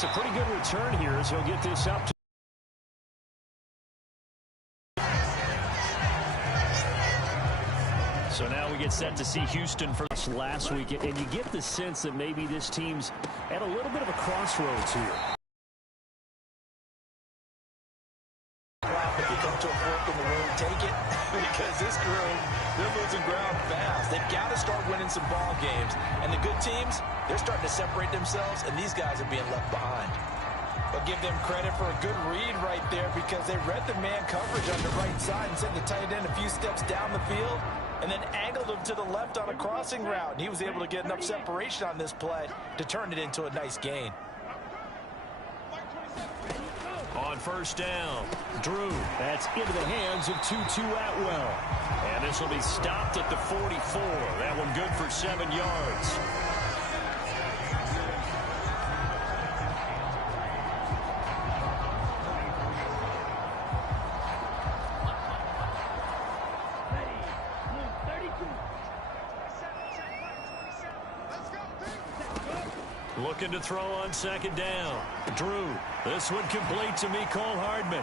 makes a pretty good return here as he'll get this up to so now we get set to see Houston for this last week, and you get the sense that maybe this team's at a little bit of a crossroads here. If you come to a fork in the road, take it, because this crew, they're losing ground fast. They've got to start winning some ball games, and the good teams, they're starting to separate themselves, and these guys are being left behind. But give them credit for a good read right there, because they read the man coverage on the right side and sent the tight end a few steps down the field, and then angled him to the left on a crossing route. And he was able to get enough separation on this play to turn it into a nice gain. On first down, Drew. That's into the hands of Tutu Atwell. And this will be stopped at the 44. That one good for 7 yards. Looking to throw on second down. Drew. This one complete to Mecole Hardman.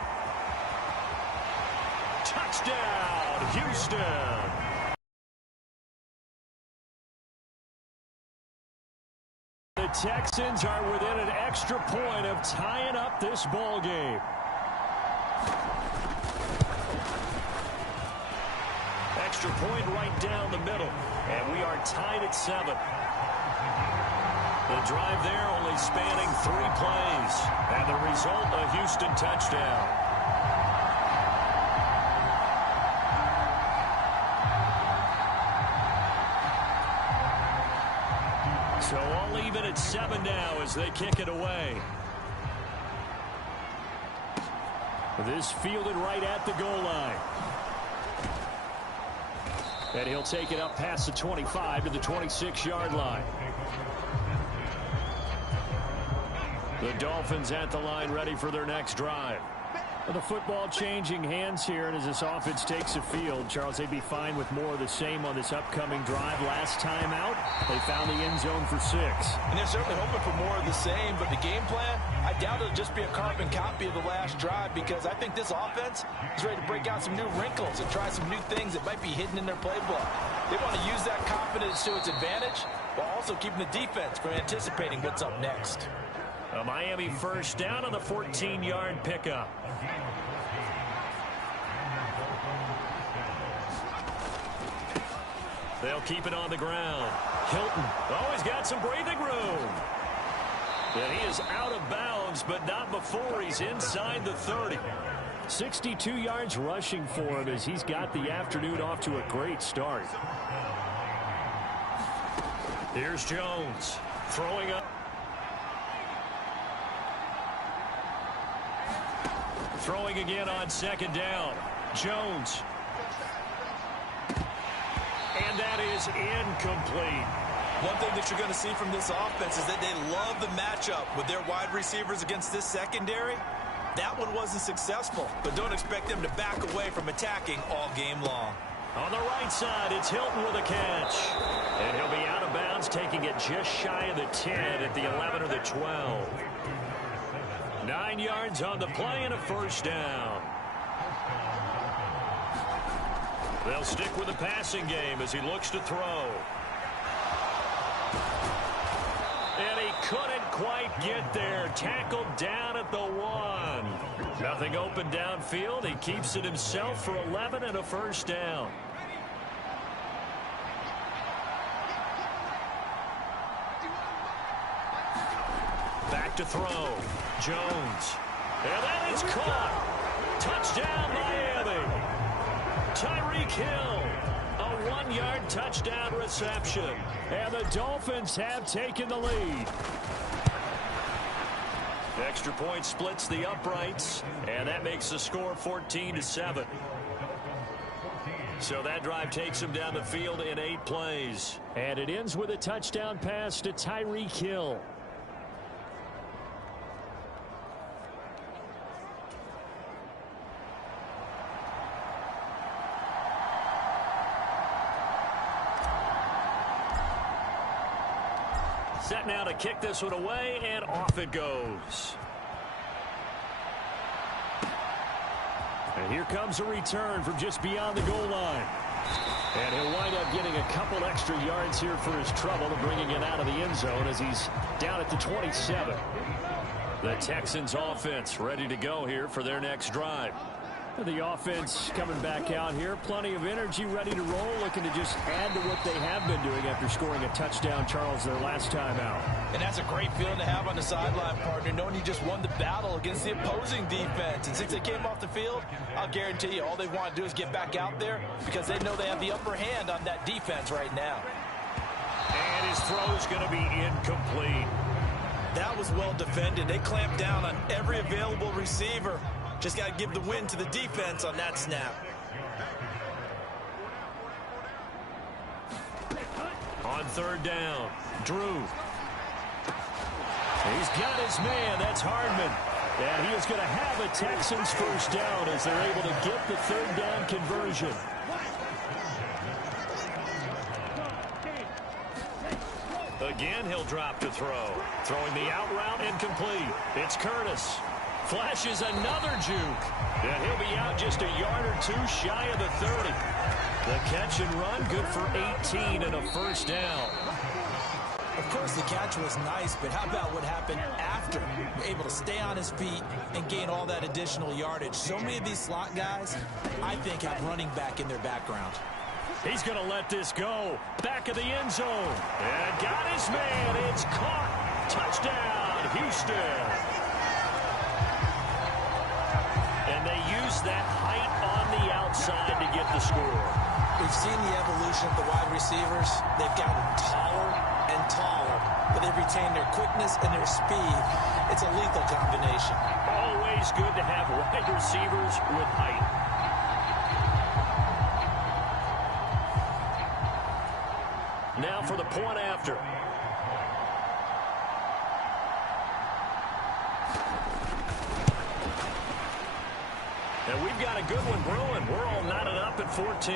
Touchdown, Houston. The Texans are within an extra point of tying up this ball game. Extra point right down the middle. And we are tied at 7. The drive there only spanning 3 plays. And the result, a Houston touchdown. So all even at 7 now as they kick it away. This fielded right at the goal line. And he'll take it up past the 25 to the 26-yard line. The Dolphins at the line ready for their next drive. Well, the football changing hands here, and as this offense takes the field, Charles, they'd be fine with more of the same on this upcoming drive. Last time out, they found the end zone for 6. And they're certainly hoping for more of the same, but the game plan, I doubt it'll just be a carbon copy of the last drive, because I think this offense is ready to break out some new wrinkles and try some new things that might be hidden in their playbook. They want to use that confidence to its advantage while also keeping the defense from anticipating what's up next. A Miami first down on the 14-yard pickup. They'll keep it on the ground. Hilton always got some breathing room. And he is out of bounds, but not before he's inside the 30. 62 yards rushing for him as he's got the afternoon off to a great start. Here's Jones throwing up. Throwing again on second down. Jones. And that is incomplete. One thing that you're going to see from this offense is that they love the matchup with their wide receivers against this secondary. That one wasn't successful, but don't expect them to back away from attacking all game long. On the right side, it's Hilton with a catch. And he'll be out of bounds, taking it just shy of the 10 at the 11 or the 12. 9 yards on the play and a first down. They'll stick with the passing game as he looks to throw. And he couldn't quite get there. Tackled down at the 1. Nothing open downfield. He keeps it himself for 11 and a first down. Back to throw. Jones. And that is caught. Touchdown, Miami. Tyreek Hill. A 1-yard touchdown reception. And the Dolphins have taken the lead. Extra point splits the uprights. And that makes the score 14-7. So that drive takes him down the field in 8 plays. And it ends with a touchdown pass to Tyreek Hill. Set now to kick this one away, and off it goes. And here comes a return from just beyond the goal line. And he'll wind up getting a couple extra yards here for his trouble and bringing it out of the end zone as he's down at the 27. The Texans offense ready to go here for their next drive. The offense coming back out here. Plenty of energy, ready to roll, looking to just add to what they have been doing after scoring a touchdown, Charles, their last time out. And that's a great feeling to have on the sideline, partner, knowing you just won the battle against the opposing defense. And since they came off the field, I'll guarantee you all they want to do is get back out there because they know they have the upper hand on that defense right now. And his throw's going to be incomplete. That was well defended. They clamped down on every available receiver. Just got to give the win to the defense on that snap. On third down, Drew. He's got his man. That's Hardman. And he is going to have a Texans first down as they're able to get the third down conversion. Again, he'll drop to throw. Throwing the out route incomplete. It's Curtis. Flashes another juke. And he'll be out just a yard or two shy of the 30. The catch and run, good for 18 and a first down. Of course, the catch was nice, but how about what happened after? Able to stay on his feet and gain all that additional yardage. So many of these slot guys, I think, have running back in their background. He's going to let this go. Back of the end zone. And got his man. It's caught. Touchdown, Houston. And they use that height on the outside to get the score. We've seen the evolution of the wide receivers. They've gotten taller and taller, but they've retained their quickness and their speed. It's a lethal combination. Always good to have wide receivers with height. Now for the point after. And we've got a good one brewing. We're all knotted up at 14.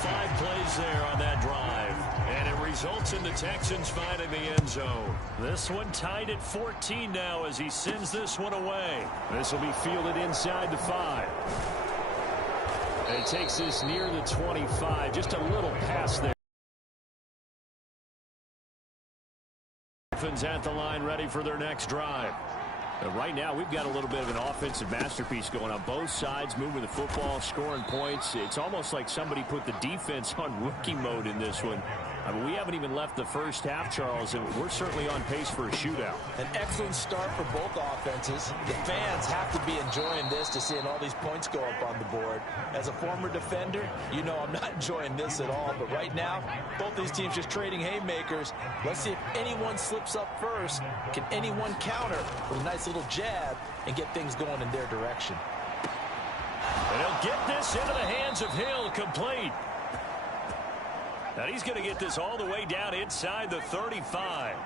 5 plays there on that drive. And it results in the Texans finding the end zone. This one tied at 14 now as he sends this one away. This will be fielded inside the 5. And it takes this near the 25. Just a little pass there. Dolphins at the line ready for their next drive. And right now, we've got a little bit of an offensive masterpiece going on both sides, moving the football, scoring points. It's almost like somebody put the defense on rookie mode in this one. I mean, we haven't even left the first half, Charles, and we're certainly on pace for a shootout. An excellent start for both offenses. The fans have to be enjoying this to seeing all these points go up on the board. As a former defender, you know I'm not enjoying this at all. But right now, both these teams just trading haymakers. Let's see if anyone slips up first. Can anyone counter with a nice little jab and get things going in their direction? And he'll get this into the hands of Hill, complete. And he's going to get this all the way down inside the 35.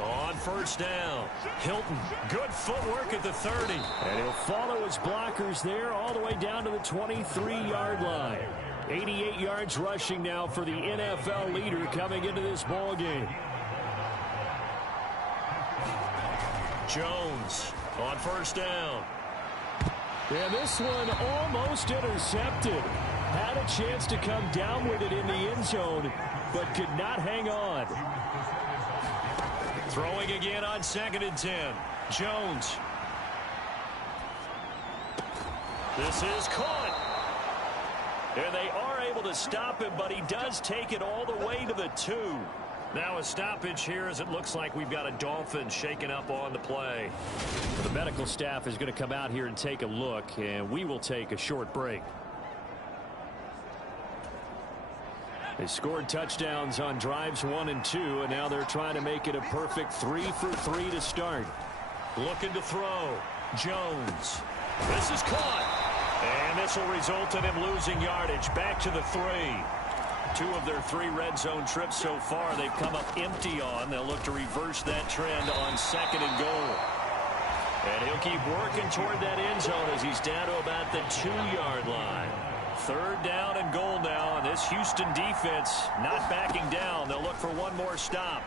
On first down, Hilton, good footwork at the 30. And he'll follow his blockers there all the way down to the 23-yard line. 88 yards rushing now for the NFL leader coming into this ball game. Jones on first down. And this one almost intercepted. Had a chance to come down with it in the end zone, but could not hang on. Throwing again on 2nd and 10. Jones. This is caught. And they are able to stop him, but he does take it all the way to the 2. Now a stoppage here as it looks like we've got a Dolphin shaking up on the play. The medical staff is going to come out here and take a look, and we will take a short break. They scored touchdowns on drives 1 and 2, and now they're trying to make it a perfect 3 for 3 to start. Looking to throw. Jones. This is caught. And this will result in him losing yardage. Back to the 3. 2 of their 3 red zone trips so far they've come up empty on. They'll look to reverse that trend on 2nd and goal. And he'll keep working toward that end zone as he's down to about the 2-yard line. Third down and goal now, and this Houston defense not backing down. They'll look for one more stop.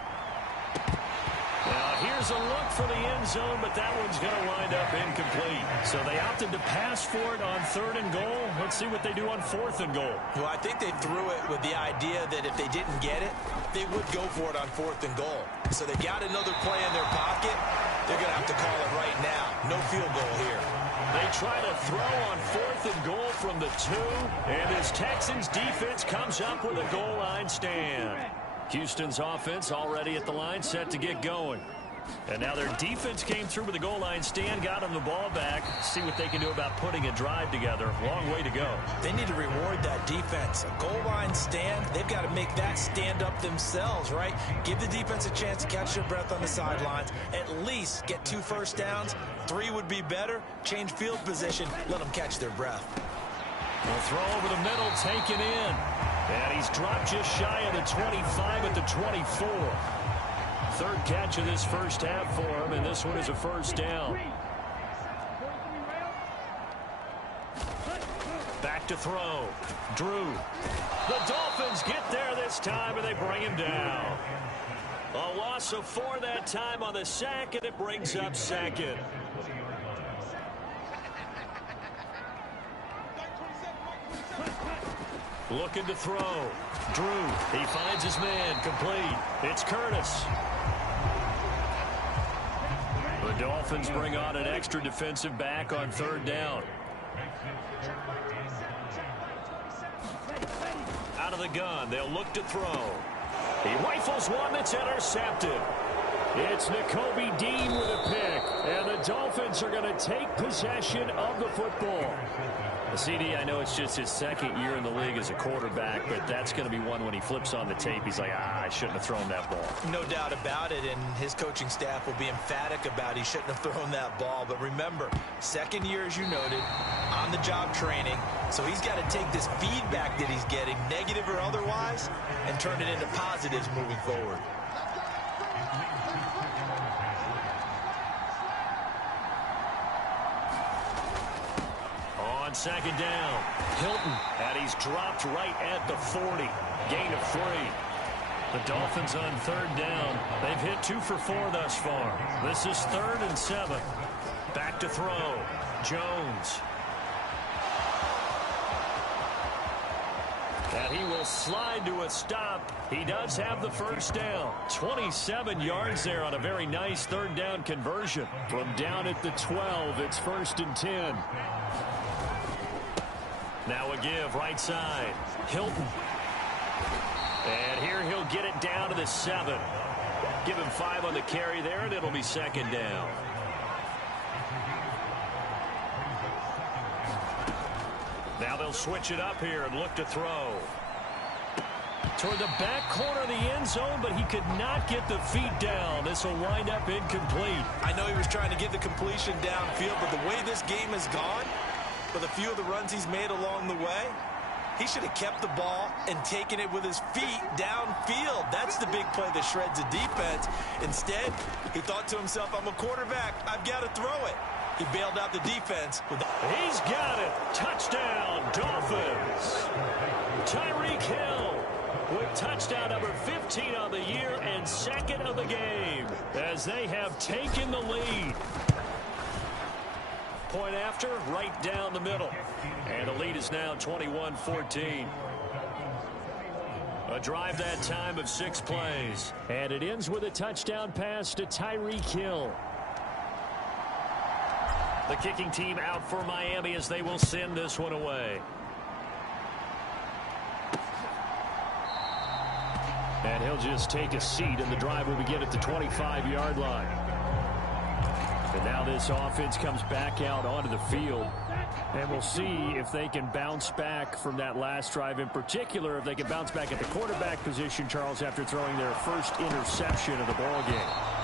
Now, here's a look for the end zone, but that one's going to wind up incomplete. So they opted to pass for it on third and goal. Let's see what they do on fourth and goal. Well, I think they threw it with the idea that if they didn't get it, they would go for it on fourth and goal. So they got another play in their pocket. They're going to have to call it right now. No field goal here. They try to throw on fourth and goal from the 2, and this Texans defense comes up with a goal line stand. Houston's offense already at the line, set to get going. And now their defense came through with a goal line stand, got them the ball back. See what they can do about putting a drive together. Long way to go. They need to reward that defense. A goal line stand, they've got to make that stand up themselves, right? Give the defense a chance to catch their breath on the sidelines. At least get 2 first downs. 3 would be better. Change field position. Let them catch their breath. A throw over the middle, taken in. And he's dropped just shy of the 25 at the 24. Third catch of this first half for him, and this one is a first down. Back to throw. Drew. The Dolphins get there this time, and they bring him down. A loss of 4 that time on the sack, and it brings up second. Looking to throw. Drew. He finds his man. Complete. It's Curtis. The Dolphins bring on an extra defensive back on third down. Out of the gun. They'll look to throw. He rifles one that's intercepted. It's Nakobe Dean with a pick. And the Dolphins are going to take possession of the football. CD, I know it's just his second year in the league as a quarterback, but that's going to be one when he flips on the tape. He's like, I shouldn't have thrown that ball. No doubt about it, and his coaching staff will be emphatic about he shouldn't have thrown that ball. But remember, second year, as you noted, on-the-job training, so he's got to take this feedback that he's getting, negative or otherwise, and turn it into positives moving forward. Second down. Hilton, and he's dropped right at the 40. Gain of 3. The Dolphins on third down. They've hit 2 for 4 thus far. This is 3rd and 7. Back to throw. Jones. And he will slide to a stop. He does have the first down. 27 yards there on a very nice third down conversion. From down at the 12, it's 1st and 10. Now a give, right side. Hilton. And here he'll get it down to the 7. Give him 5 on the carry there, and it'll be second down. Now they'll switch it up here and look to throw. Toward the back corner of the end zone, but he could not get the feet down. This will wind up incomplete. I know he was trying to get the completion downfield, but the way this game has gone, with a few of the runs he's made along the way, he should have kept the ball and taken it with his feet downfield. That's the big play that shreds the defense. Instead, he thought to himself, I'm a quarterback. I've got to throw it. He bailed out the defense. He's got it. Touchdown, Dolphins. Tyreek Hill with touchdown number 15 on the year and 2nd of the game as they have taken the lead. Point after, right down the middle. And the lead is now 21-14. A drive that time of 6 plays. And it ends with a touchdown pass to Tyreek Hill. The kicking team out for Miami as they will send this one away. And he'll just take a seat, and the drive will begin at the 25-yard line. And now this offense comes back out onto the field. And we'll see if they can bounce back from that last drive. In particular, if they can bounce back at the quarterback position, Charles, after throwing their first interception of the ball game.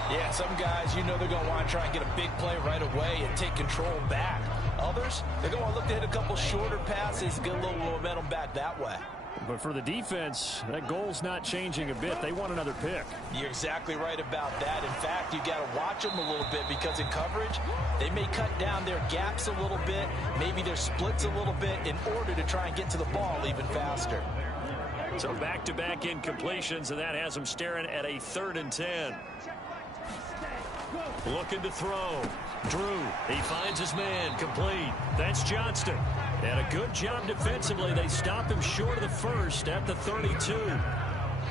Yeah, some guys, you know they're going to want to try and get a big play right away and take control back. Others, they're going to look to hit a couple shorter passes, get a little momentum back that way. But for the defense, that goal's not changing a bit. They want another pick. You're exactly right about that. In fact, you got to watch them a little bit because in coverage, they may cut down their gaps a little bit, maybe their splits a little bit in order to try and get to the ball even faster. So back-to-back incompletions, and that has them staring at a 3rd and 10. Looking to throw. Drew, he finds his man, complete. That's Johnston. And a good job defensively. They stop him short of the first at the 32.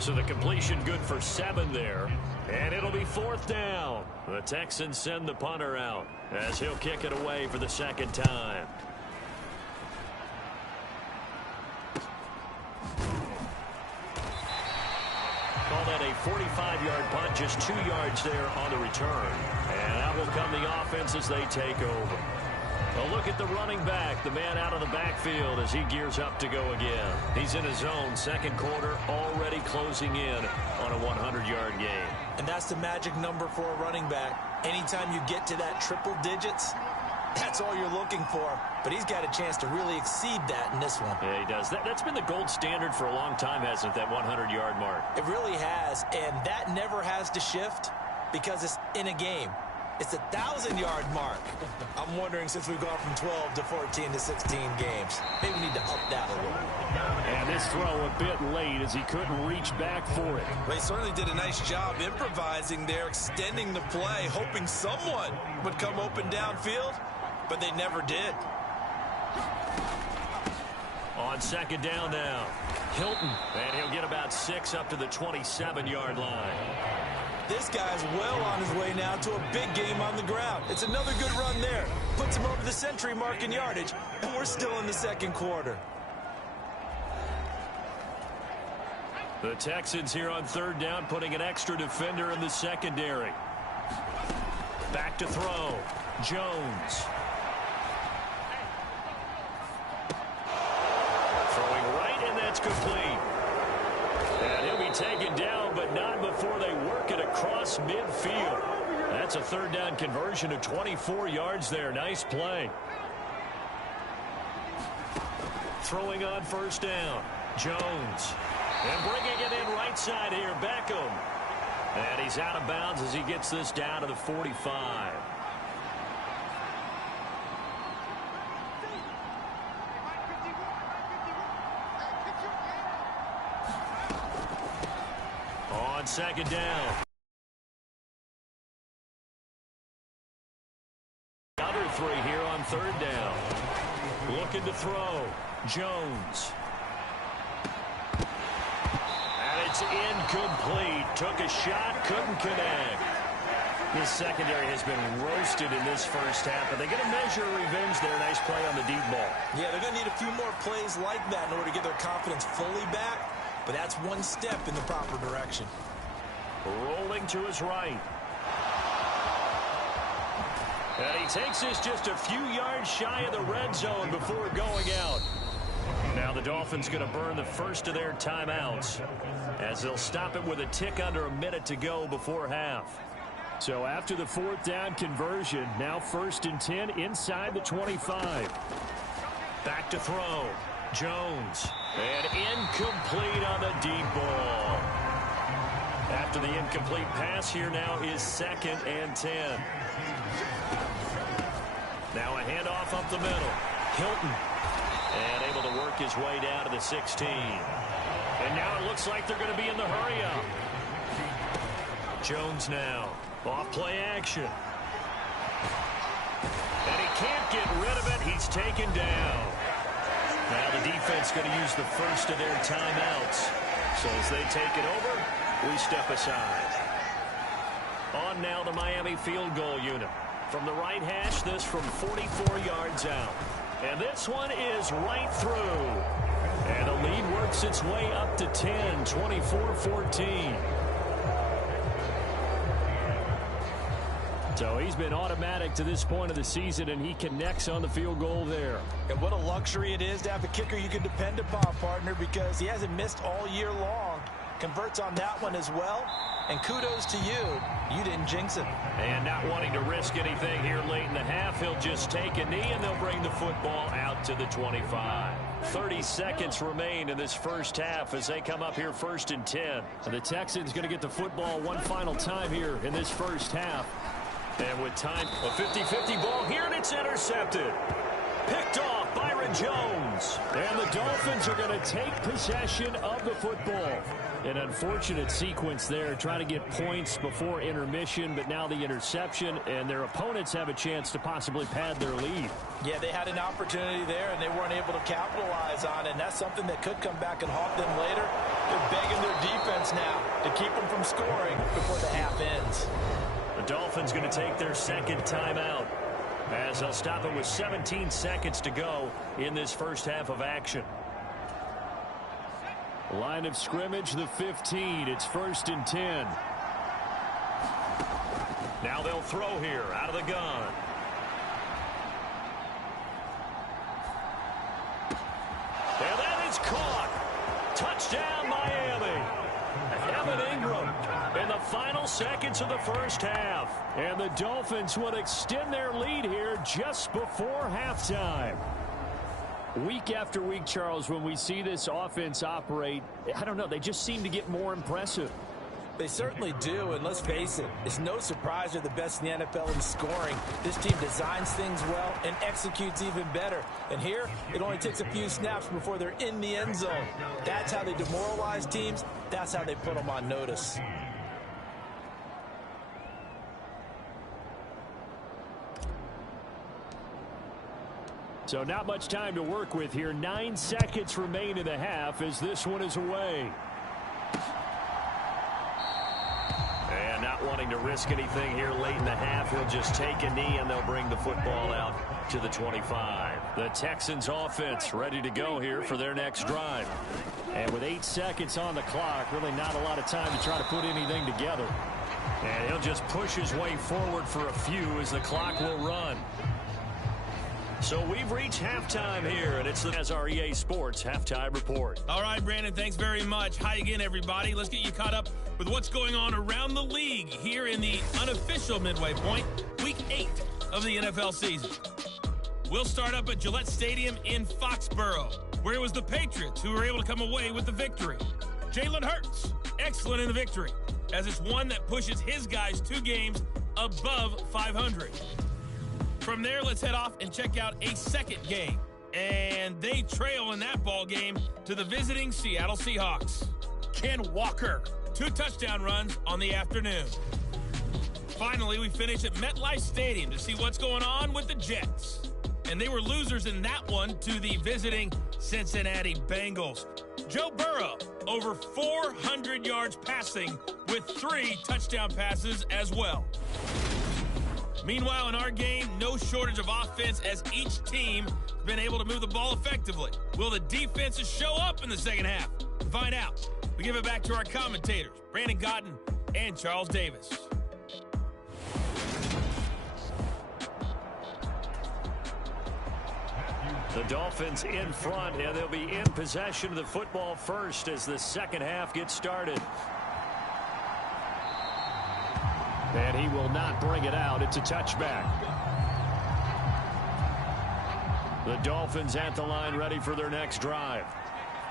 So the completion good for 7 there. And it'll be 4th down. The Texans send the punter out as he'll kick it away for the 2nd time. Call that a 45-yard punt, just 2 yards there on the return. And out will come the offense as they take over. A look at the running back, the man out of the backfield as he gears up to go again. He's in his zone, 2nd quarter, already closing in on a 100-yard game. And that's the magic number for a running back. Anytime you get to that triple digits, that's all you're looking for. But he's got a chance to really exceed that in this one. Yeah, he does. That's been the gold standard for a long time, hasn't it, that 100-yard mark? It really has, and that never has to shift because it's in a game. It's a 1,000-yard mark. I'm wondering, since we've gone from 12 to 14 to 16 games, maybe we need to up that a little. And this throw a bit late as he couldn't reach back for it. Well, he certainly did a nice job improvising there, extending the play, hoping someone would come open downfield, but they never did. On 2nd down now, Hilton, and he'll get about 6 up to the 27-yard line. This guy's well on his way now to a big game on the ground. It's another good run there. Puts him over the century mark in yardage, and we're still in the 2nd quarter. The Texans here on 3rd down, putting an extra defender in the secondary. Back to throw. Jones. Throwing right, and that's complete. And he'll be taken down, but not before they work it across midfield. That's a 3rd down conversion of 24 yards there. Nice play. Throwing on 1st down. Jones. And bringing it in right side here, Beckham. And he's out of bounds as he gets this down to the 45. On 2nd down. Another 3 here on 3rd down. Looking to throw. Jones. And it's incomplete. Took a shot, couldn't connect. This secondary has been roasted in this first half, but they're going to measure revenge there. Nice play on the deep ball. Yeah, they're going to need a few more plays like that in order to get their confidence fully back. But that's one step in the proper direction. Rolling to his right. And he takes this just a few yards shy of the red zone before going out. Now the Dolphins going to burn the first of their timeouts as they'll stop it with a tick under a minute to go before half. So after the 4th down conversion, now 1st and 10 inside the 25. Back to throw. Jones. And incomplete on the deep ball. After the incomplete pass, here now is 2nd and 10. Now a handoff up the middle. Hilton. And able to work his way down to the 16. And now it looks like they're going to be in the hurry up. Jones now. Off play action. And he can't get rid of it. He's taken down. Now the defense going to use the first of their timeouts. So as they take it over, we step aside. On now the Miami field goal unit. From the right hash, this from 44 yards out. And this one is right through. And the lead works its way up to 10, 24-14. So he's been automatic to this point of the season, and he connects on the field goal there. And what a luxury it is to have a kicker you can depend upon, partner, because he hasn't missed all year long. converts on that one as well. And kudos to you. You didn't jinx it. And not wanting to risk anything here late in the half, he'll just take a knee, and they'll bring the football out to the 25. 30 seconds remain in this first half as they come up here 1st and 10. And the Texans going to get the football one final time here in this first half. And with time, a 50-50 ball here, and it's intercepted. Picked off Byron Jones. And the Dolphins are going to take possession of the football. An unfortunate sequence there, trying to get points before intermission, but now the interception, and their opponents have a chance to possibly pad their lead. Yeah, they had an opportunity there, and they weren't able to capitalize on it, and that's something that could come back and haunt them later. They're begging their defense now to keep them from scoring before the half ends. The Dolphins going to take their second timeout, as they'll stop it with 17 seconds to go in this first half of action. Line of scrimmage, the 15. It's 1st and 10. Now they'll throw here out of the gun. And that is caught. Touchdown, Miami. Evan Ingram in the final seconds of the first half. And the Dolphins will extend their lead here just before halftime. Week after week, Charles, when we see this offense operate, I don't know, they just seem to get more impressive. They certainly do, and let's face it, it's no surprise they're the best in the NFL in scoring. This team designs things well and executes even better. And here, it only takes a few snaps before they're in the end zone. That's how they demoralize teams. That's how they put them on notice. So not much time to work with here. 9 seconds remain in the half as this one is away. And not wanting to risk anything here late in the half, he'll just take a knee and they'll bring the football out to the 25. The Texans offense ready to go here for their next drive. And with 8 seconds on the clock, really not a lot of time to try to put anything together. And he'll just push his way forward for a few as the clock will run. So we've reached halftime here, and it's the EA Sports Halftime Report. All right, Brandon, thanks very much. Hi again, everybody. Let's get you caught up with what's going on around the league here in the unofficial midway point, Week 8 of the NFL season. We'll start up at Gillette Stadium in Foxborough, where it was the Patriots who were able to come away with the victory. Jalen Hurts, excellent in the victory, as it's one that pushes his guys 2 games above 500. From there, let's head off and check out a second game. And they trail in that ball game to the visiting Seattle Seahawks. Ken Walker, 2 touchdown runs on the afternoon. Finally, we finish at MetLife Stadium to see what's going on with the Jets. And they were losers in that one to the visiting Cincinnati Bengals. Joe Burrow, over 400 yards passing with 3 touchdown passes as well. Meanwhile, in our game, no shortage of offense as each team has been able to move the ball effectively. Will the defenses show up in the second half? To find out, we give it back to our commentators, Brandon Godden and Charles Davis. The Dolphins in front, and they'll be in possession of the football first as the second half gets started. And he will not bring it out. It's a touchback. The Dolphins at the line ready for their next drive.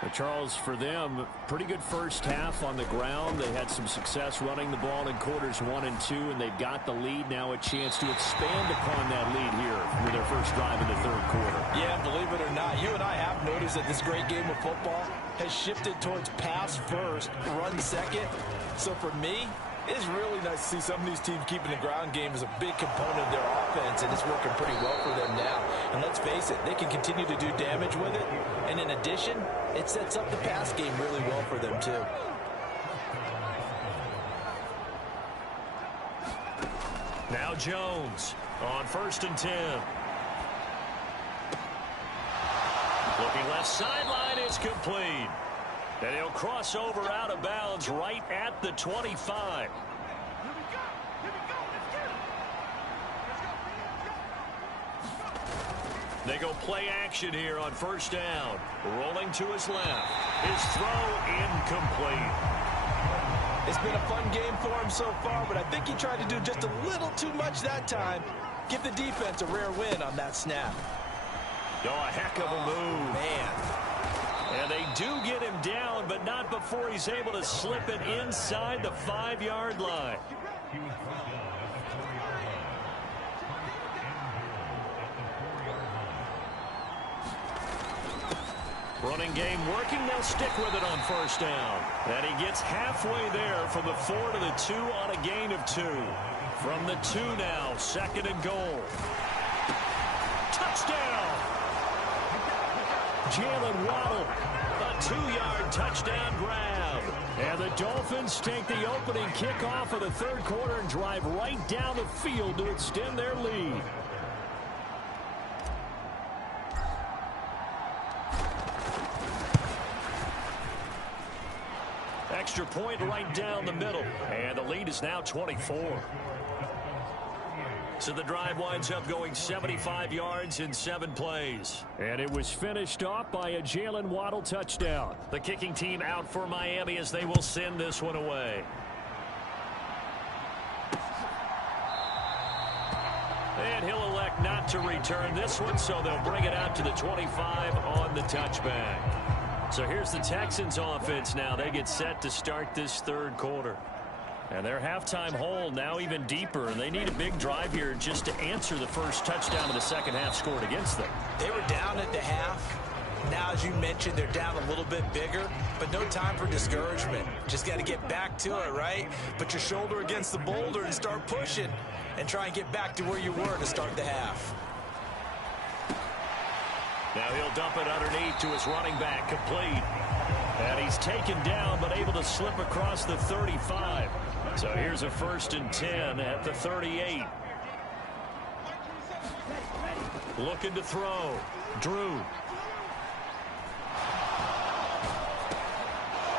But Charles, for them, pretty good first half on the ground. They had some success running the ball in quarters 1 and 2, and they've got the lead. Now a chance to expand upon that lead here with their first drive in the third quarter. Yeah, believe it or not, you and I have noticed that this great game of football has shifted towards pass first, run second. So for me, it's really nice to see some of these teams keeping the ground game as a big component of their offense, and it's working pretty well for them now. And let's face it, they can continue to do damage with it. And in addition, it sets up the pass game really well for them, too. Now Jones on 1st and 10. Looking left sideline, it's complete. And he'll cross over out of bounds right at the 25. They go play action here on 1st down. Rolling to his left. His throw incomplete. It's been a fun game for him so far, but I think he tried to do just a little too much that time. Give the defense a rare win on that snap. Oh, a heck of a move. Man. And they do get him down, but not before he's able to slip it inside the 5-yard line. Running game working. They'll stick with it on first down. And he gets halfway there from the 4 to the 2 on a gain of 2. From the 2 now, 2nd and goal. Touchdown! Jalen Waddle, a 2-yard touchdown grab. And the Dolphins take the opening kickoff of the 3rd quarter and drive right down the field to extend their lead. Extra point right down the middle. And the lead is now 24. So the drive winds up going 75 yards in 7 plays. And it was finished off by a Jalen Waddle touchdown. The kicking team out for Miami as they will send this one away. And he'll elect not to return this one, so they'll bring it out to the 25 on the touchback. So here's the Texans offense now. They get set to start this 3rd quarter. And their halftime hole now even deeper, and they need a big drive here just to answer the first touchdown of the 2nd half scored against them. They were down at the half. Now, as you mentioned, they're down a little bit bigger, but no time for discouragement. Just got to get back to it, right? Put your shoulder against the boulder and start pushing and try and get back to where you were to start the half. Now he'll dump it underneath to his running back, complete. And he's taken down, but able to slip across the 35. So here's a 1st and 10 at the 38. Looking to throw. Drew.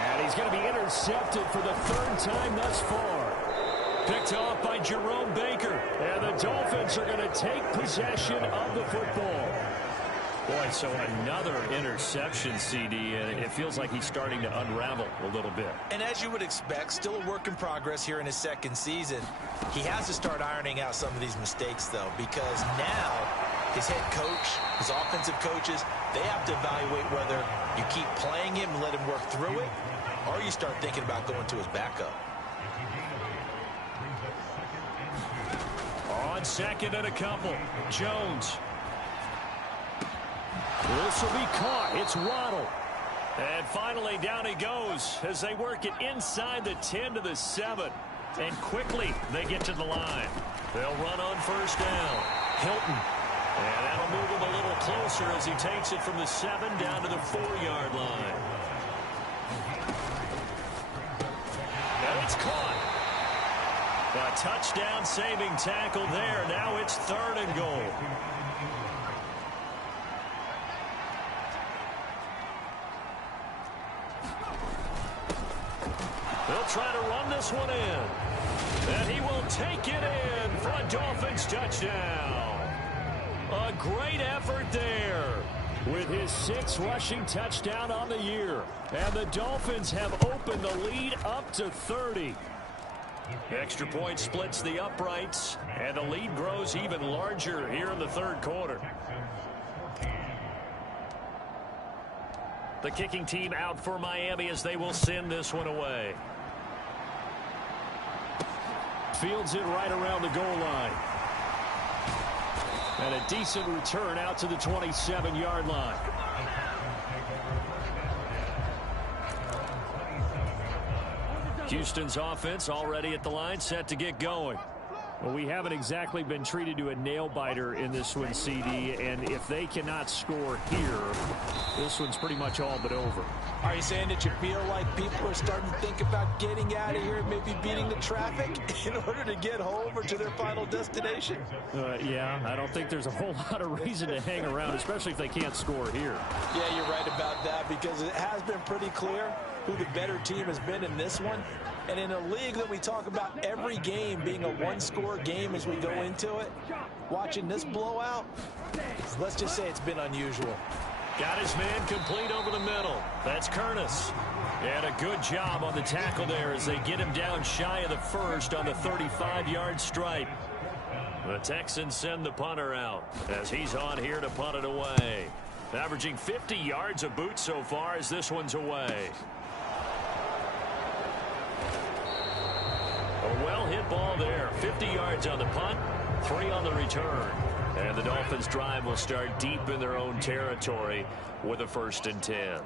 And he's going to be intercepted for the 3rd time thus far. Picked off by Jerome Baker. And the Dolphins are going to take possession of the football. Boy, so another interception, CD, and it feels like he's starting to unravel a little bit. And as you would expect, still a work in progress here in his 2nd season. He has to start ironing out some of these mistakes, though, because now his head coach, his offensive coaches, they have to evaluate whether you keep playing him and let him work through it, or you start thinking about going to his backup. On 2nd and a couple, Jones. This will be caught. It's Waddle. And finally down he goes as they work it inside the 10 to the 7. And quickly they get to the line. They'll run on first down. Hilton. And that'll move him a little closer as he takes it from the 7 down to the 4-yard line. And it's caught. A touchdown saving tackle there. Now it's 3rd and goal. They'll try to run this one in. And he will take it in for a Dolphins touchdown. A great effort there with his 6th rushing touchdown on the year. And the Dolphins have opened the lead up to 30. Extra point splits the uprights, and the lead grows even larger here in the 3rd quarter. The kicking team out for Miami as they will send this one away. Fields it right around the goal line. And a decent return out to the 27-yard line. Houston's offense already at the line, set to get going. Well, we haven't exactly been treated to a nail-biter in this one, CD, and if they cannot score here, this one's pretty much all but over. Are you saying that you feel like people are starting to think about getting out of here, maybe beating the traffic in order to get home or to their final destination? Yeah, I don't think there's a whole lot of reason to hang around, especially if they can't score here. Yeah, you're right about that, because it has been pretty clear who the better team has been in this one. And in a league that we talk about every game being a one-score game as we go into it, watching this blowout, let's just say it's been unusual. Got his man complete over the middle. That's Curtis. And a good job on the tackle there as they get him down shy of the first on the 35-yard stripe. The Texans send the punter out as he's on here to punt it away. Averaging 50 yards a boot so far as this one's away. A well-hit ball there. 50 yards on the punt, 3 on the return. And the Dolphins' drive will start deep in their own territory with a 1st and 10.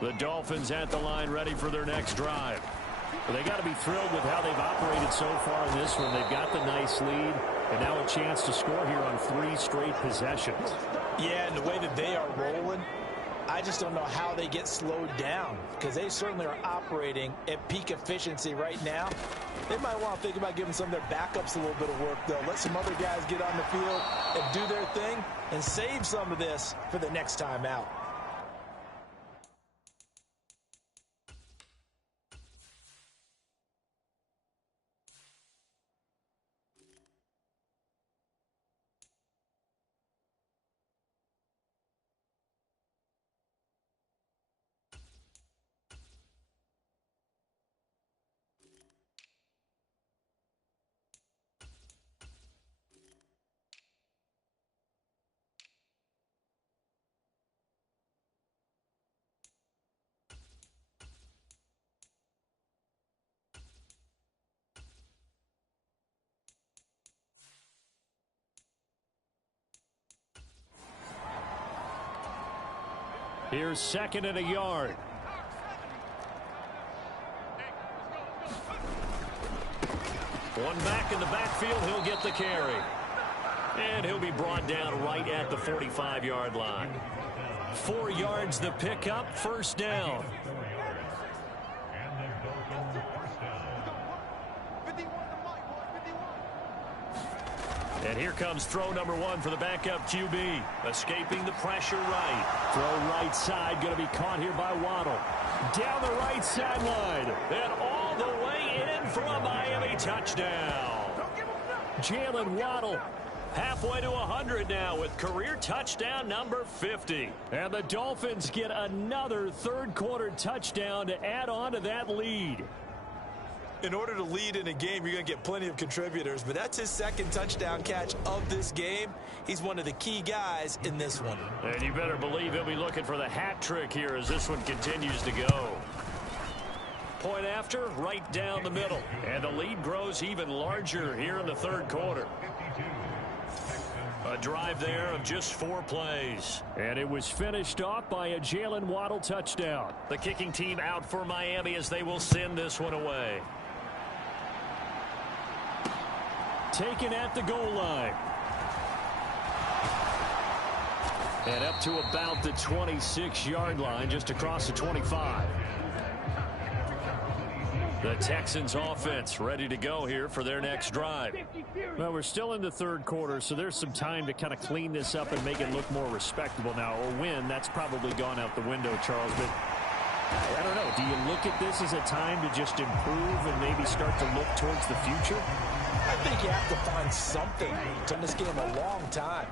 The Dolphins at the line ready for their next drive. Well, they got to be thrilled with how they've operated so far in this one. They've got the nice lead and now a chance to score here on 3 straight possessions. Yeah, and the way that they are rolling, I just don't know how they get slowed down because they certainly are operating at peak efficiency right now. They might want to think about giving some of their backups a little bit of work, though. Let some other guys get on the field and do their thing and save some of this for the next time out. Here's 2nd and a yard. One back in the backfield. He'll get the carry. And he'll be brought down right at the 45-yard line. 4 yards the pickup. 1st down. And here comes throw number 1 for the backup QB. Escaping the pressure right. Throw right side. Going to be caught here by Waddle. Down the right sideline. And all the way in for a Miami touchdown. Jalen Waddle halfway to 100 now with career touchdown number 50. And the Dolphins get another 3rd quarter touchdown to add on to that lead. In order to lead in a game, you're going to get plenty of contributors, but that's his 2nd touchdown catch of this game. He's one of the key guys in this one. And you better believe he'll be looking for the hat trick here as this one continues to go. Point after, right down the middle. And the lead grows even larger here in the 3rd quarter. A drive there of just 4 plays. And it was finished off by a Jalen Waddle touchdown. The kicking team out for Miami as they will send this one away. Taken at the goal line. And up to about the 26-yard line, just across the 25. The Texans offense ready to go here for their next drive. Well, we're still in the 3rd quarter, so there's some time to kind of clean this up and make it look more respectable now. A win, that's probably gone out the window, Charles, but I don't know. Do you look at this as a time to just improve and maybe start to look towards the future? I think you have to find something in this game a long time.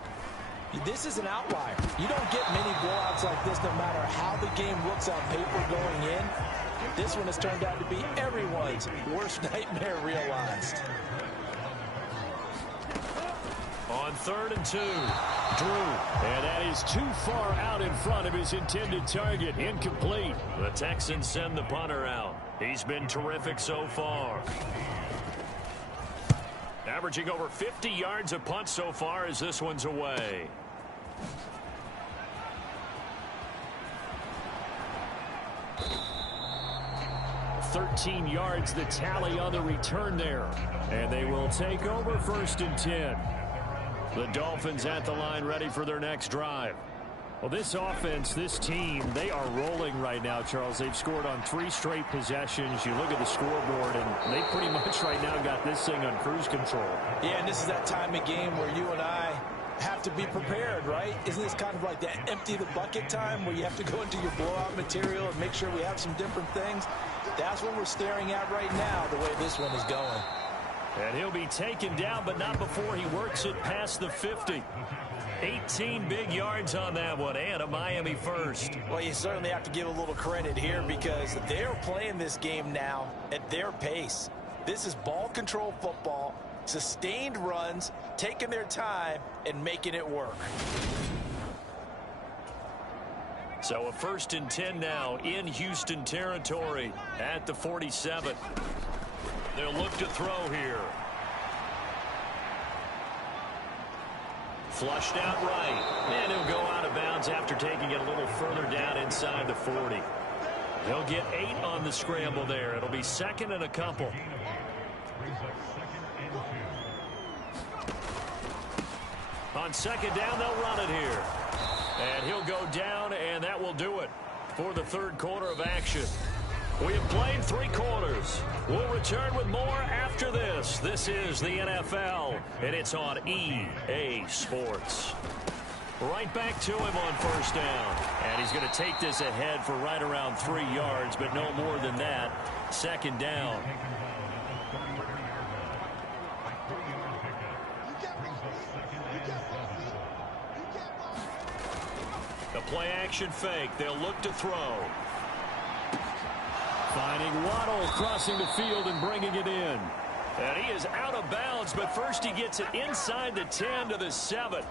This is an outlier. You don't get many blowouts like this no matter how the game looks on paper going in. This one has turned out to be everyone's worst nightmare realized. On 3rd and 2, Drew. And that is too far out in front of his intended target. Incomplete. The Texans send the punter out. He's been terrific so far. Averaging over 50 yards a punt so far as this one's away. $13 yards the tally on the return there. And they will take over 1st and 10. The Dolphins at the line ready for their next drive. Well, this offense, this team, they are rolling right now, Charles. They've scored on 3 straight possessions. You look at the scoreboard, and they pretty much right now got this thing on cruise control. Yeah, and this is that time of game where you and I have to be prepared, right? Isn't this kind of like that empty the bucket time where you have to go into your blowout material and make sure we have some different things? That's what we're staring at right now, the way this one is going. And he'll be taken down, but not before he works it past the 50. 18 big yards on that one, and a Miami first. Well, you certainly have to give a little credit here because they're playing this game now at their pace. This is ball control football, sustained runs, taking their time, and making it work. So a 1st and 10 now in Houston territory at the 47. They'll look to throw here. Flushed out right. And he'll go out of bounds after taking it a little further down inside the 40. He'll get 8 on the scramble there. It'll be 2nd and a couple. On 2nd down, they'll run it here. And he'll go down, and that will do it for the 3rd quarter of action. We have played 3 quarters. We'll return with more after this. This is the NFL, and it's on EA Sports. Right back to him on 1st down. And he's going to take this ahead for right around 3 yards, but no more than that. 2nd down. The play action fake. They'll look to throw. Finding Waddle crossing the field and bringing it in. And he is out of bounds, but first he gets it inside the 10 to the 7.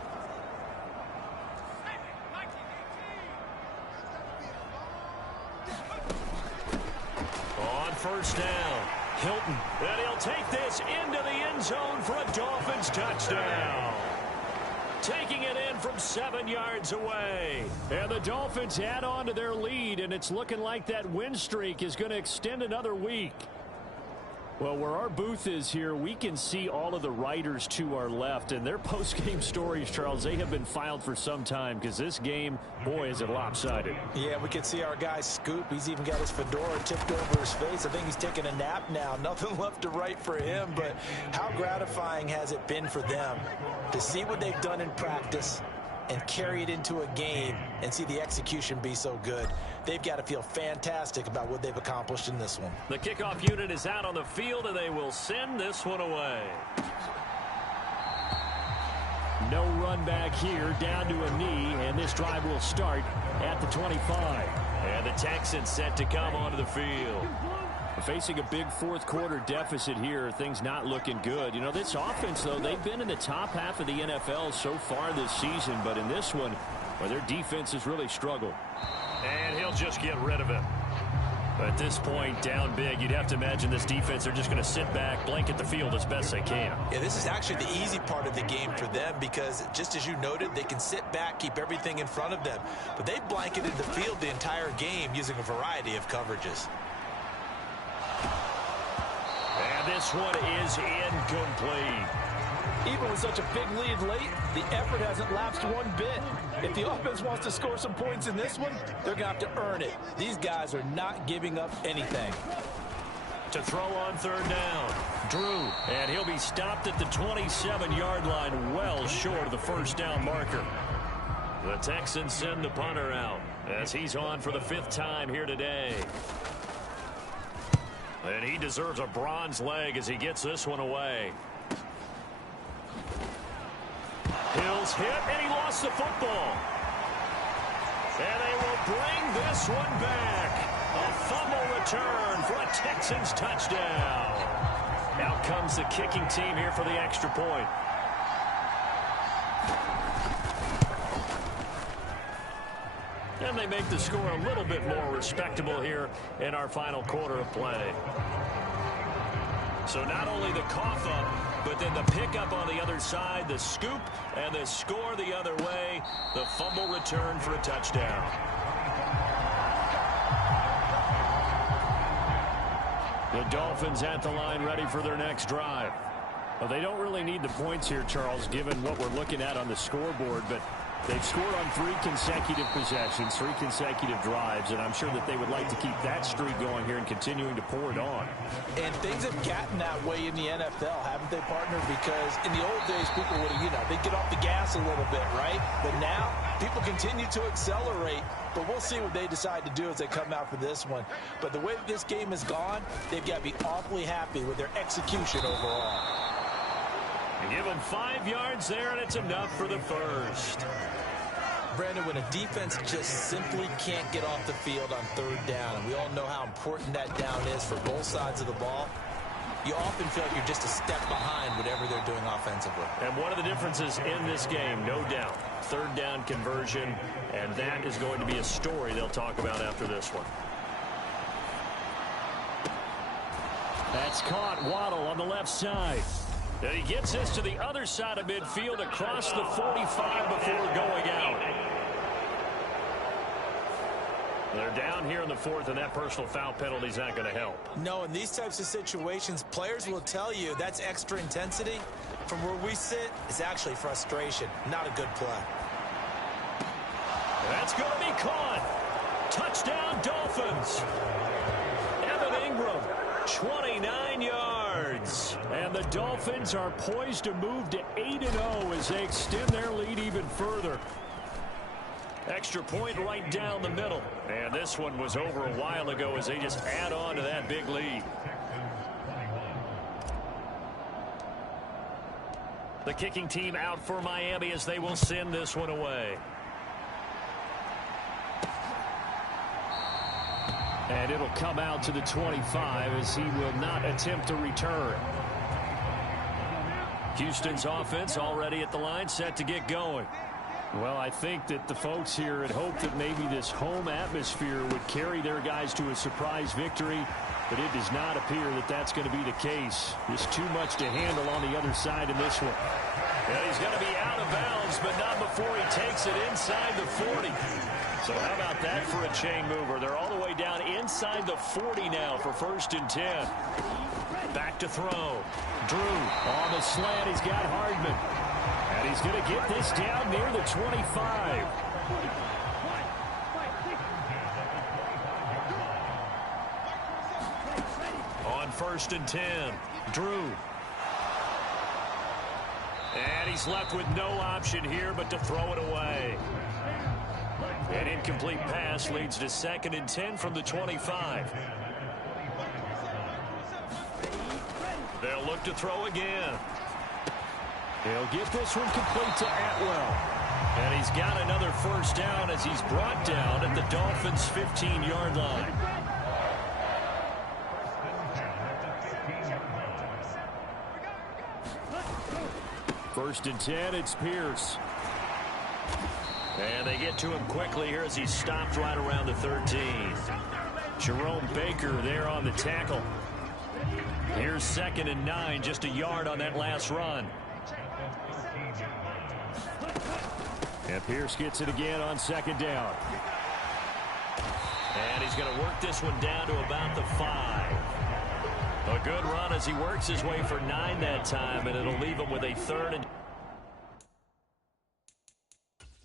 On 1st down, Hilton. And he'll take this into the end zone for a Dolphins touchdown. Taking it in from 7 yards away. And the Dolphins add on to their lead, and it's looking like that win streak is going to extend another week. Well, where our booth is here, we can see all of the writers to our left, and their post-game stories, Charles, they have been filed for some time because this game, boy, is it lopsided. Yeah, we can see our guy Scoop. He's even got his fedora tipped over his face. I think he's taking a nap now. Nothing left to write for him, but how gratifying has it been for them to see what they've done in practice and carry it into a game and see the execution be so good. They've got to feel fantastic about what they've accomplished in this one. The kickoff unit is out on the field, and they will send this one away. No run back here, down to a knee, and this drive will start at the 25. And the Texans set to come onto the field. Facing a big 4th quarter deficit here, things not looking good. You know, this offense, though, they've been in the top half of the NFL so far this season, but in this one, well, their defense has really struggled. And he'll just get rid of it. At this point, down big, you'd have to imagine this defense, they're just going to sit back, blanket the field as best they can. Yeah, this is actually the easy part of the game for them because, just as you noted, they can sit back, keep everything in front of them. But they've blanketed the field the entire game using a variety of coverages. And this one is incomplete. Even with such a big lead late, the effort hasn't lapsed one bit. If the offense wants to score some points in this one, they're going to have to earn it. These guys are not giving up anything. To throw on 3rd down, Drew, and he'll be stopped at the 27-yard line, well short of the 1st down marker. The Texans send the punter out as he's on for the 5th time here today. And he deserves a bronze leg as he gets this one away. Hill's hit, and he lost the football. And they will bring this one back. A fumble return for a Texans touchdown. Out comes the kicking team here for the extra point. And they make the score a little bit more respectable here in our final quarter of play. So not only the cough up, but then the pickup on the other side, the scoop, and the score the other way. The fumble return for a touchdown. The Dolphins at the line ready for their next drive. Well, they don't really need the points here, Charles, given what we're looking at on the scoreboard, but they've scored on 3 consecutive possessions, 3 consecutive drives, and I'm sure that they would like to keep that streak going here and continuing to pour it on. And things have gotten that way in the NFL, haven't they, partner? Because in the old days, people would have, they'd get off the gas a little bit, right? But now, People continue to accelerate, but we'll see what they decide to do as they come out for this one. But the way that this game has gone, they've got to be awfully happy with their execution overall. Give him 5 yards there, and it's enough for the first. Brandon, when a defense just simply can't get off the field on third down, and we all know how important that down is for both sides of the ball, you often feel like you're just a step behind whatever they're doing offensively. And one of the differences in this game, no doubt, third down conversion, and that is going to be a story they'll talk about after this one. That's caught. Waddle on the left side. And he gets this to the other side of midfield across the 45 before going out. They're down here in the fourth, and that personal foul penalty is not going to help. No, in these types of situations, players will tell you that's extra intensity. From where we sit, it's actually frustration. Not a good play. That's going to be caught. Touchdown, Dolphins. Evan Ingram, 29 yards. And the Dolphins are poised to move to 8-0 as they extend their lead even further. Extra point right down the middle. And this one was over a while ago as they just add on to that big lead. The kicking team out for Miami as they will send this one away. And it'll come out to the 25 as he will not attempt to return. Houston's offense already at the line, set to get going. Well, I think that the folks here had hoped that maybe this home atmosphere would carry their guys to a surprise victory, but it does not appear that that's going to be the case. Just too much to handle on the other side in this one. And he's going to be out of bounds, but not before he takes it inside the 40. So how about that for a chain mover? They're all the way down inside the 40 now for 1st and 10. Back to throw. Drew on the slant. He's got Hardman. And he's going to get this down near the 25. On 1st and 10, Drew. And he's left with no option here but to throw it away. An incomplete pass leads to 2nd and 10 from the 25. They'll look to throw again. He'll get this one complete to Atwell. And he's got another first down as he's brought down at the Dolphins' 15-yard line. First and 10, it's Pierce. And they get to him quickly here as he's stopped right around the 13. Jerome Baker there on the tackle. Here's 2nd and 9, just a yard on that last run. And Pierce gets it again on 2nd down. And he's going to work this one down to about the 5. A good run as he works his way for 9 that time, and it'll leave him with a 3rd and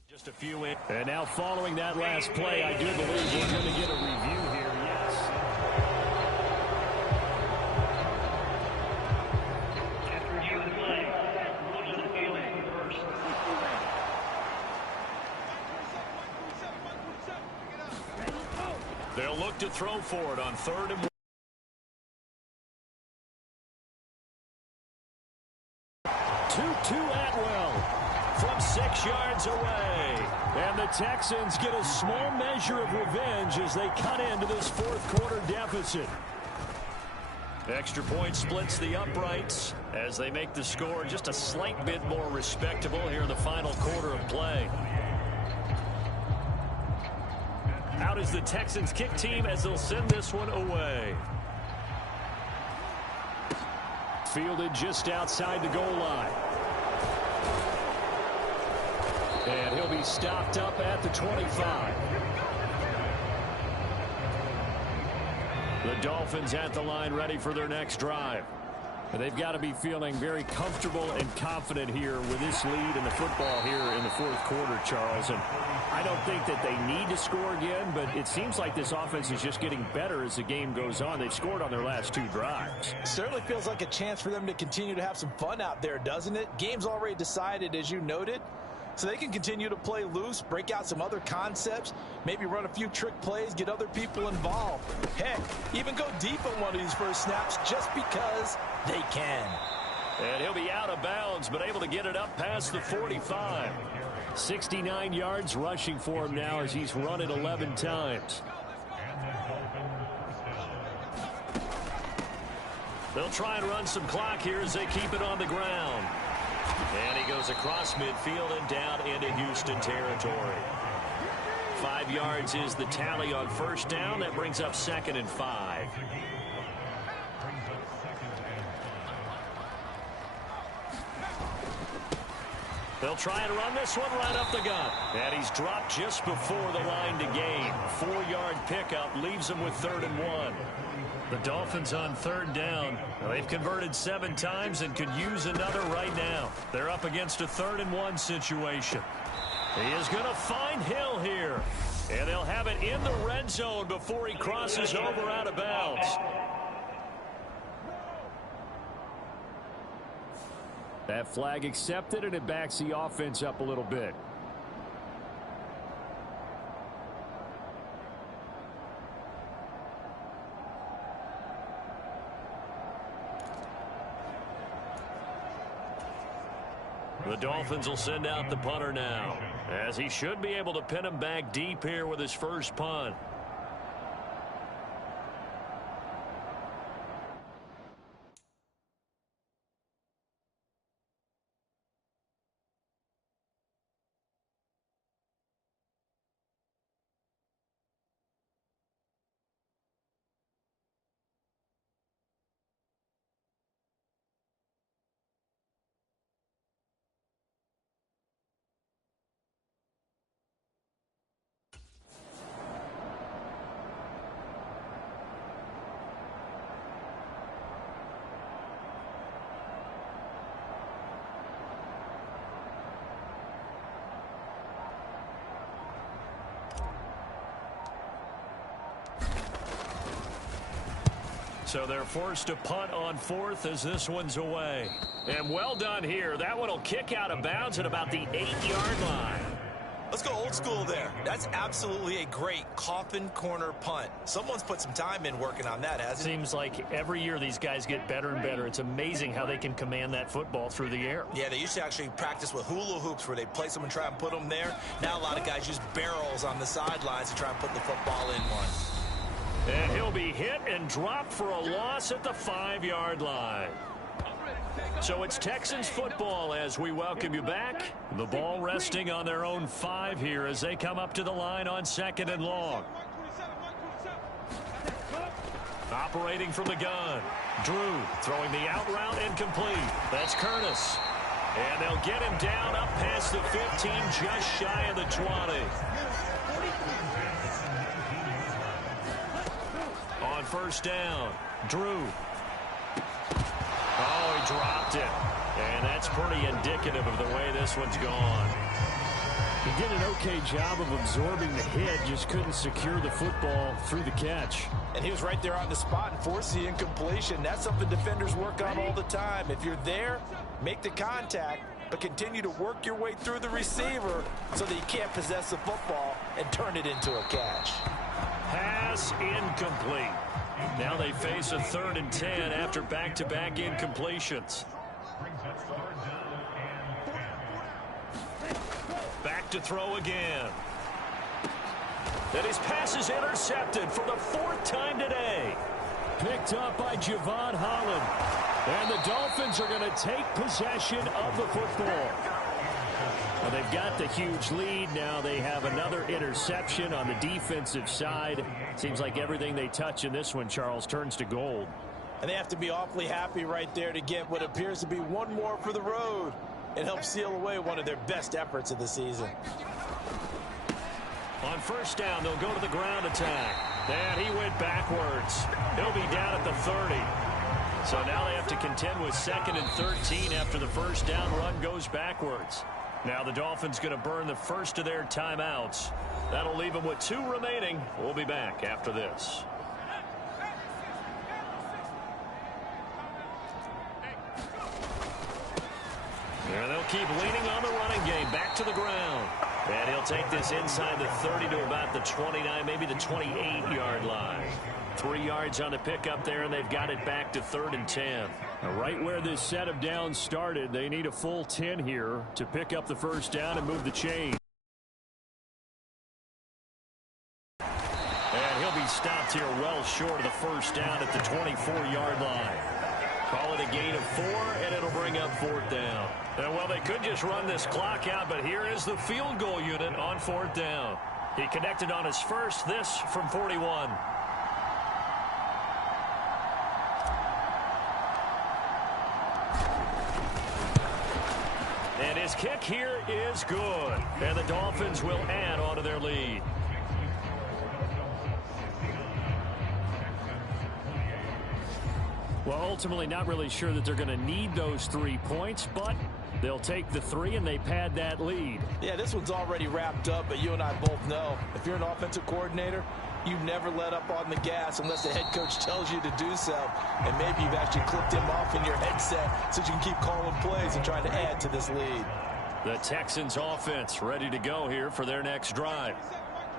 just a few in. And now following that last play, I do believe we're going to get a review here, yes. After review of the play, look to the field first. They'll look to throw for it on 3rd and 1. 2-2 Atwell from 6 yards away. And the Texans get a small measure of revenge as they cut into this 4th quarter deficit. Extra point splits the uprights as they make the score just a slight bit more respectable here in the final quarter of play. Out is the Texans kick team as they'll send this one away. Fielded just outside the goal line. And he'll be stopped up at the 25. The Dolphins at the line ready for their next drive. They've got to be feeling very comfortable and confident here with this lead in the football here in the 4th quarter, Charles. And I don't think that they need to score again, but it seems like this offense is just getting better as the game goes on. They've scored on their last 2 drives. Certainly feels like a chance for them to continue to have some fun out there, doesn't it? Game's already decided, as you noted. so they can continue to play loose, break out some other concepts, maybe run a few trick plays, get other people involved. Heck, even go deep on one of these first snaps just because they can. And he'll be out of bounds, but able to get it up past the 45. 69 yards rushing for him now as he's run it 11 times. They'll try and run some clock here as they keep it on the ground. And he goes across midfield and down into Houston territory. 5 yards is the tally on first down. That brings up 2nd and 5. They'll try and run this one right up the gut. And he's dropped just before the line to gain. 4-yard pickup leaves him with 3rd and 1. The Dolphins on 3rd down. They've converted 7 times and could use another right now. They're up against a 3rd and 1 situation. He is going to find Hill here. And they'll have it in the red zone before he crosses over out of bounds. That flag accepted, and it backs the offense up a little bit. The Dolphins will send out the punter now, as he should be able to pin him back deep here with his first punt. So they're forced to punt on 4th as this one's away. And well done here. That one will kick out of bounds at about the 8-yard line. Let's go old school there. That's absolutely a great coffin corner punt. Someone's put some time in working on that, hasn't it? Seems like every year these guys get better and better. It's amazing how they can command that football through the air. Yeah, they used to actually practice with hula hoops where they place them and try and put them there. Now a lot of guys use barrels on the sidelines to try and put the football in one. And he'll be hit and dropped for a loss at the 5-yard line. So it's Texans football as we welcome you back. The ball resting on their own 5 here as they come up to the line on 2nd and long. Operating from the gun. Drew throwing the out route incomplete. That's Curtis. And they'll get him down up past the 15, just shy of the 20. On first down, Drew. Oh, he dropped it. And that's pretty indicative of the way this one's gone. He did an okay job of absorbing the hit, just couldn't secure the football through the catch. And he was right there on the spot and forced the incompletion. That's something defenders work on all the time. If you're there, make the contact, but continue to work your way through the receiver so that you can't possess the football and turn it into a catch. Pass incomplete. Now they face a 3rd and 10 after back-to-back incompletions. Back to throw again. Then his pass is intercepted for the 4th time today. Picked up by Javon Holland. And the Dolphins are going to take possession of the football. Well, they've got the huge lead. Now they have another interception on the defensive side. Seems like everything they touch in this one, Charles, turns to gold. And they have to be awfully happy right there to get what appears to be one more for the road and help seal away one of their best efforts of the season. On first down, they'll go to the ground attack. And he went backwards. He'll be down at the 30. So now they have to contend with 2nd and 13 after the first down run goes backwards. Now the Dolphins going to burn the first of their timeouts. That'll leave them with 2 remaining. We'll be back after this. And they'll keep leaning on the running game. Back to the ground. And he'll take this inside the 30 to about the 29, maybe the 28-yard line. 3 yards on the pickup there, and they've got it back to 3rd and 10. Right where this set of downs started, they need a full 10 here to pick up the first down and move the chain. And he'll be stopped here well short of the first down at the 24-yard line. Call it a gain of 4, and it'll bring up 4th down. And, well, they could just run this clock out, but here is the field goal unit on 4th down. He connected on his first, this from 41. And his kick here is good. And the Dolphins will add on to their lead. Well, ultimately not really sure that they're going to need those 3 points, but they'll take the 3 and they pad that lead. Yeah, this one's already wrapped up, but you and I both know if you're an offensive coordinator, you never let up on the gas unless the head coach tells you to do so. And maybe you've actually clipped him off in your headset so you can keep calling plays and trying to add to this lead. The Texans offense ready to go here for their next drive.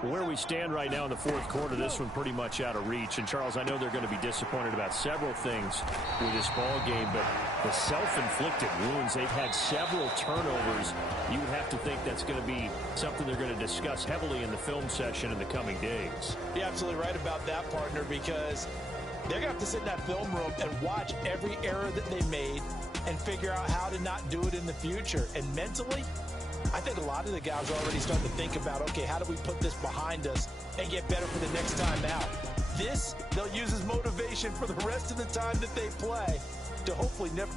Where we stand right now in the 4th quarter, this one pretty much out of reach. And, Charles, I know they're going to be disappointed about several things with this ball game, but the self-inflicted wounds, they've had several turnovers. You would have to think that's going to be something they're going to discuss heavily in the film session in the coming days. You're absolutely right about that, partner, because they're going to have to sit in that film room and watch every error that they made and figure out how to not do it in the future. And mentally, I think a lot of the guys are already starting to think about, okay, how do we put this behind us and get better for the next time out? This, they'll use as motivation for the rest of the time that they play to hopefully never